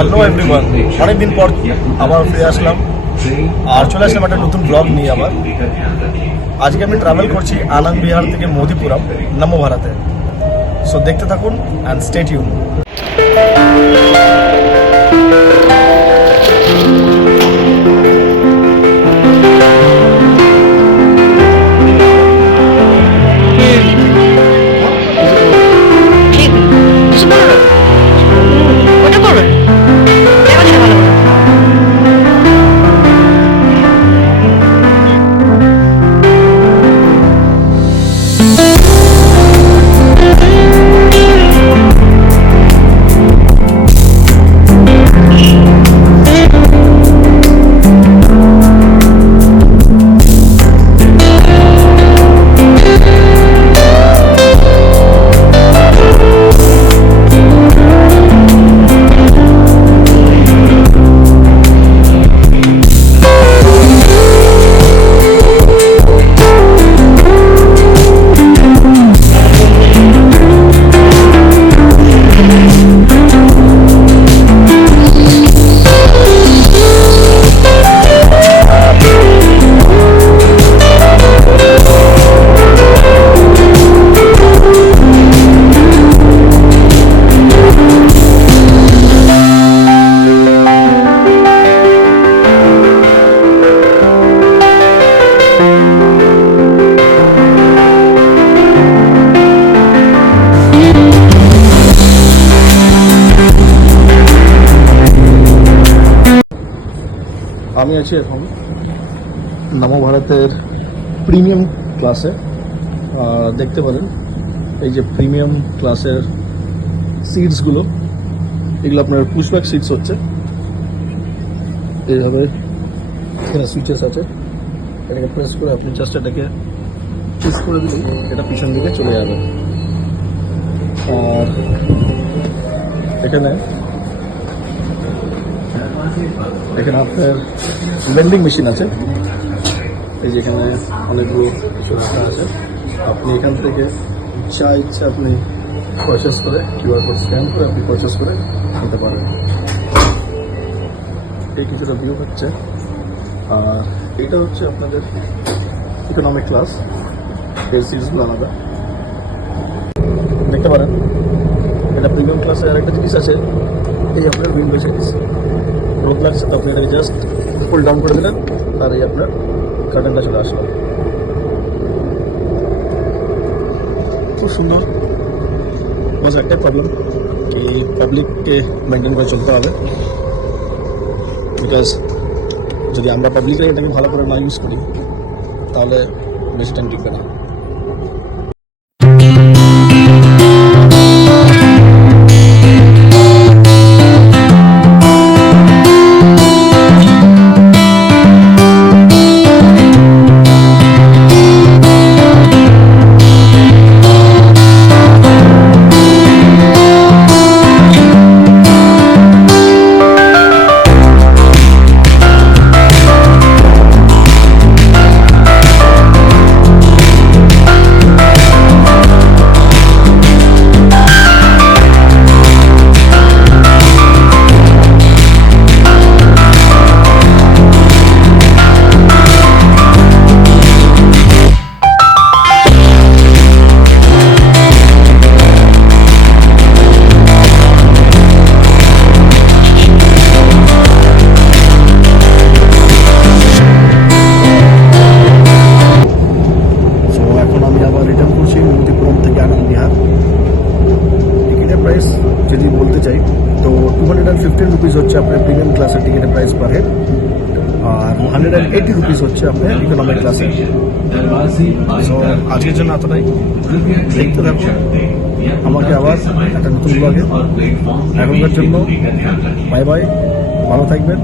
Hello everyone, অনেকদিন পর আবার ফিরে আসলাম আর চলে আসলাম একটা নতুন ব্লগ নিয়ে। আবার আজকে আমি ট্রাভেল করছি আনন্দ বিহার থেকে মোদিপুরম নমো ভারতে। সো দেখতে থাকুন অ্যান্ড স্টে টিউন। আমি আছি এখন নমো ভারতের প্রিমিয়াম ক্লাসে। দেখতে পারেন এই যে প্রিমিয়াম ক্লাসের সিটসগুলো, এগুলো আপনার পুশব্যাক সিটস হচ্ছে। এইভাবে এখানে সুইচেস আছে, এটাকে প্রেস করে আপনি জাস্ট এটাকে পুশ করে দিলেই এটা পিছন দিকে চলে যাবে। আর এখানে আপনার ভেন্ডিং মেশিন আছে। এই যেখানে অনেকগুলো কিছু রাখা আছে, আপনি এখান থেকে যা ইচ্ছা আপনি পারচেস করে কিউআর কোড স্ক্যান করে আপনি পারচেস করে নিতে পারেন। এই কিছুটা ভিউ হচ্ছে। আর এটা হচ্ছে আপনাদের ইকোনমিক ক্লাস, এর সিটসগুলো আলাদা দেখতে পারেন। এটা প্রিমিয়াম ক্লাসে আরেকটা জিনিস আছে, এই আপনার উইন্ডো সিটস। রোদ লাগছে তো আপনি এটাকে জাস্ট পুল ডাউন করে দিলেন আর এই আপনার কার্টেনটা চলে আসলো। খুব সুন্দর। বাস একটাই প্রবলেম কি পাবলিককে মেনটেন করে চলতে হবে, বিকজ যদি আমরা পাবলিকরা এটাকে ভালো করে না ইউজ করি তাহলে বেশি টাইম টিকবে না। যদি বলতে চাই তো 215 রুপিস হচ্ছে আপনার প্রিমিয়াম ক্লাসের টিকিটের প্রাইস পার হেড, আর 180 রুপিস হচ্ছে আপনার ইকোনমিক ক্লাসে। সো আজকের জন্য এতটাই, দেখতে থাকুন আমাকে আবার একটা নতুন ব্লগে। এখনকার জন্য বাই বাই, ভালো থাকবেন।